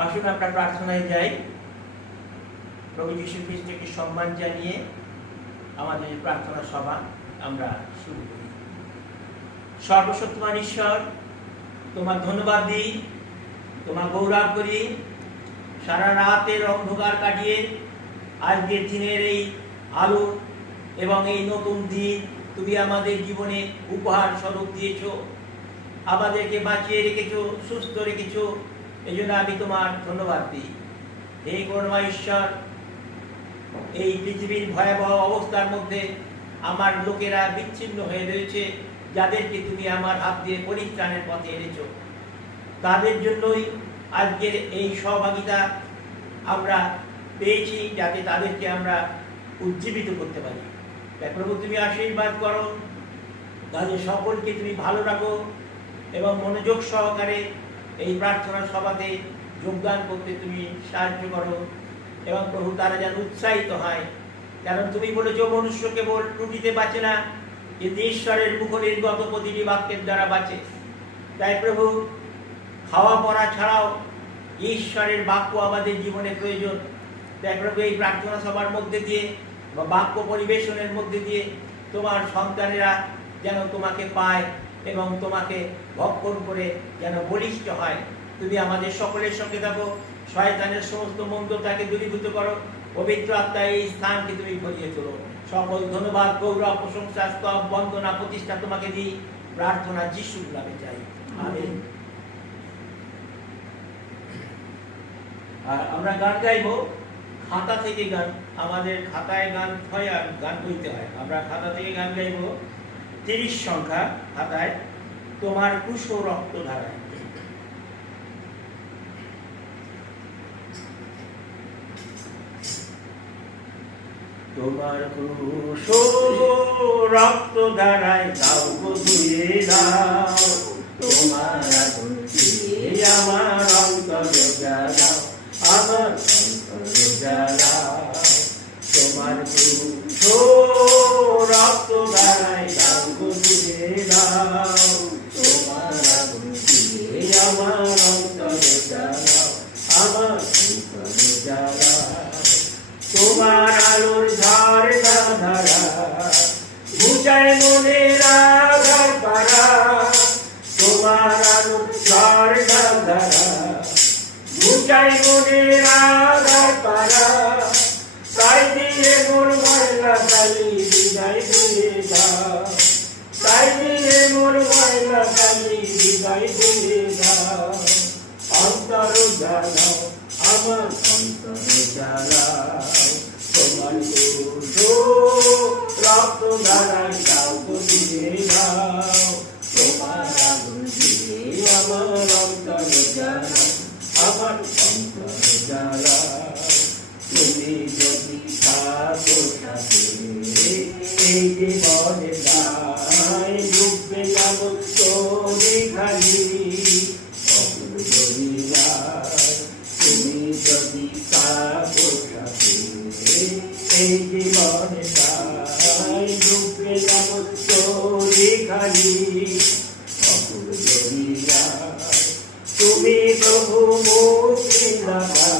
আসুন আমরা প্রার্থনায় যাই। প্রভু যীশু খ্রিস্টকে সম্মান জানিয়ে আমাদের প্রার্থনা সভা আমরা শুরু করি। সর্বশক্তিমান ঈশ্বর, তোমার ধন্যবাদ দিই, তোমার গৌরব করি। সারা রাতের অন্ধকার কাটিয়ে আজকের দিনের এই আলো এবং এই নতুন দিন তুমি আমাদের জীবনে উপহার স্বরূপ দিয়েছ, আমাদেরকে বাঁচিয়ে রেখেছ, সুস্থ রেখেছ। এই জন্য আমি তোমার ধন্যবাদ দিই। হে করুণাময় ঈশ্বর, এই পৃথিবীর ভয়াবহ অবস্থার মধ্যে আমার লোকেরা বিচ্ছিন্ন হয়ে রয়েছে, যাদেরকে তুমি আমার হাত দিয়ে পরিত্রাণের পথে এনেছ, তাদের জন্যই আজকের এই সহভাগিতা আমরা পেয়েছি, যাতে তাদেরকে আমরা উজ্জীবিত করতে পারি। প্রভু তুমি আশীর্বাদ করো, তাদের সকলকে তুমি ভালো রাখো এবং মনোযোগ সহকারে এই প্রার্থনা সভাতে যোগদান করতে তুমি সাহায্য করো। এবং প্রভু তারা যেন উৎসাহিত হয়, কারণ তুমি বলেছো মনুষ্য কেবল রুটিতে বাঁচে না, কিন্তু ঈশ্বরের মুখনির্গত প্রতিটি বাক্যের দ্বারা বাঁচে। তাই প্রভু, খাওয়া পড়া ছাড়াও ঈশ্বরের বাক্য আমাদের জীবনে প্রয়োজন। তাই প্রভু, এই প্রার্থনা সভার মধ্যে দিয়ে বা বাক্য পরিবেশনের মধ্যে দিয়ে তোমার সন্তানেরা যেন তোমাকে পায় এবং তোমাকে ভক্ষণ করে যেন বলিষ্ঠ হয়। তুমি আমাদের সকলের সঙ্গে থাকো, শয়তানের সমস্ত মন্দতাকে দূরীভূত করো, পবিত্র আত্মা এই স্থানকে তুমি ভরিয়ে তোলো। সকল ধন্যবাদ, গৌরব, প্রশংসা, স্তব, বন্দনা, প্রতিষ্ঠা তোমাকে দিই। প্রার্থনা যিশুর নামে চাই, আমেন। আর আমরা গান গাইবো খাতা থেকে গান। আমাদের খাতায় গান হয় আর গান বইতে হয়। আমরা খাতা থেকে গান গাইবো 30 সংখ্যা খাতায়, তোমার কুশ রক্ত ধারায়। তোমার কুশ রক্ত ধারায় দাও গো ধুয়ে দাও, তোমার আগুন দিয়ে আমার অন্তর জ্বালাও, আমার অন্তর জ্বালাও। তোমার কুশ রক্ত ধারায় দাও গো ধুয়ে দাও, তোমার আগুন দিয়ে আমার অন্তর জ্বালাও, আমার অন্তর জ্বালাও। তোমার আলোর ধারা ধারা বুঝায় মনের আধার পারা, তোমার আলোর ধারা ধারা বুঝায় মনের আধার পারা। তাই দিয়ে মোর ময়লা কালি বিদায় দিয়ে দাও, তাই দিয়ে মোর ময়লা কালি বিদায় দিয়ে দাও। অন্তর জ্বালাও, আমার অন্তর জ্বালাও। তোমার কুশ রক্ত ধারায় দাও গো দিয়ে দাও, তোমার আগুন দিয়ে আমার অন্তর জ্বালাও, আমার অন্তর জ্বালাও। তুমি যদি থাকো সাথে এই জীবনে দায়, ডুববে যাব তোরে খালি অকুল দরিয়ায়। তুমি যদি থাকো সাথে এই জীবনে দায়, ডুববে যাব তোরে খালি অকুল দরিয়ায়। তুমি প্রভু মুক্তিদাতা,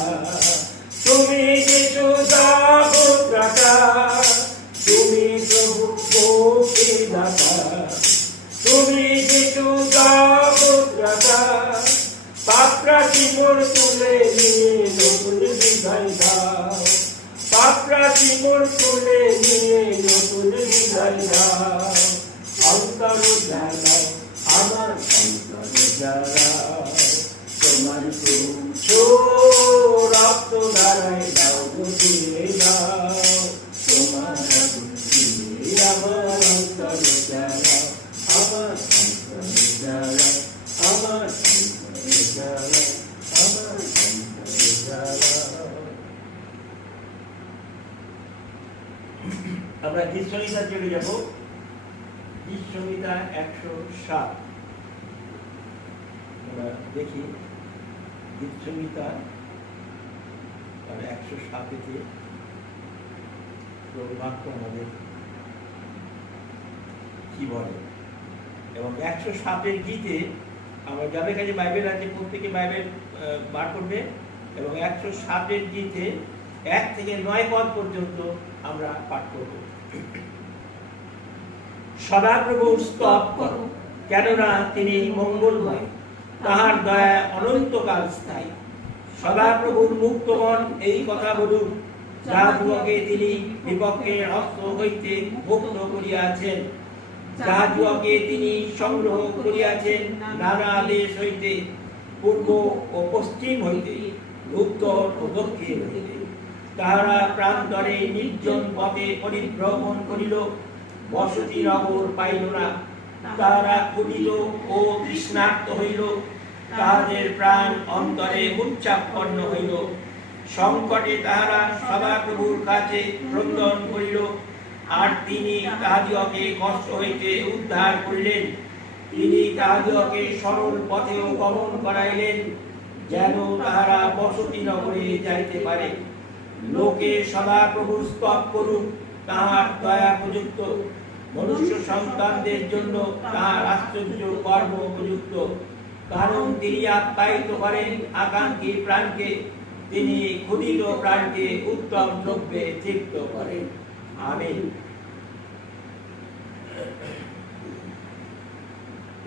তুমি যিশু দাতা, তুমি প্রভু মুক্তিদাতা, তুমি যিশু দাতা। পাপরাশি মোর তুলে নিয়ে নতুন বিদায় দাও, পাপরাশি মোর তুলে নিয়ে নতুন বিদায় দাও। অন্তর জ্বালাও, আমার অন্তর জ্বালাও। তোমার কুশ রক্ত ধারায় দাও গো দিয়ে দাও, তোমার আগুন দিয়ে আমার অন্তর জ্বালাও, আমার অন্তর জ্বালাও, আমার অন্তর জ্বালাও, আমার অন্তর জ্বালাও। আমরা গীত সংহিতা চলে যাব। গীত সংহিতা 107 আমরা দেখি। গীত সংহিতা 107-তে বাক্য আমাদের কি বলে, এবং 107-এর গীতে আমরা যাদের কাছে বাইবেল আছে প্রত্যেকে বাইবেল বার করবে এবং 107-এর জিতে 1 থেকে 9 পদ পর্যন্ত আমরা পাঠ করব। সদাপ্রভুর স্তব করো, কেননা তিনি মঙ্গলময়, তাহার দয়া অনন্তকাল স্থায়ী। সদাপ্রভুর মুক্তমন এই কথা বলুন, যাহা যুগকে তিনি বিপক্ষের অস্ত্র হইতে মুক্ত করিয়াছেন, যাহা যুগকে তিনি সংগ্রহ করিয়াছেন নানা দেশ হইতে, পূর্ব ও পশ্চিম হইতে, উত্তর ও দক্ষিণ হইতে। তাহারা প্রান্তরে নির্জন পথে পরিভ্রমণ করিল, বসতি নগর পাইল না। তাহারা ক্ষুধিত ও তৃষ্ণার্ত হইল, তাহাদের প্রাণ অন্তরে উচ্চাপন্ন হইল। সংকটে তাহারা সদাপ্রভুর কাছে ক্রন্দন করিল, আর তিনি তাহাদিগকে কষ্ট হইতে উদ্ধার করিলেন। তিনি তাহাদিগকে সরল পথেও গমন করাইলেন, যেন তাহারা বসতি নগরে যাইতে পারে। লোকে সদাপ্রভুর স্তব করুক, তাহার দয়া উপযুক্ত। মনুষ্য সন্তানদের জন্য তাহার আশ্চর্য কর্ম উপযুক্ত। কারণ তিনি আপ্যায়িত করেন আকাঙ্ক্ষী প্রাণকে, তিনি ক্ষুধিত প্রাণকে উত্তম দ্রব্যে তৃপ্ত করেন। আমিন।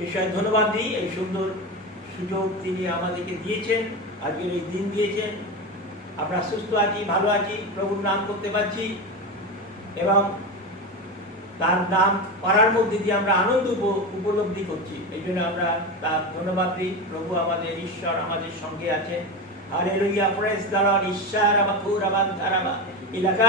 ঈশ্বর ধন্যবাদ দিই, এই সুন্দর সুযোগ তিনি আমাদেরকে দিয়েছেন, আজকের এই দিন দিয়েছেন। আমরা সুস্থ আছি, ভালো আছি, প্রভুর নাম করতে পারছি এবং তার নাম করার মধ্যে দিয়ে আমরা আনন্দ উপলব্ধি করছি। এই জন্য আমরা তার ধন্যবাদ দিই। প্রভু আমাদের ঈশ্বর আমাদের সঙ্গে আছেন। Hallelujah, praise the Lord. ঈশ্বর আমার খুর আমার ধারাবা এলাকা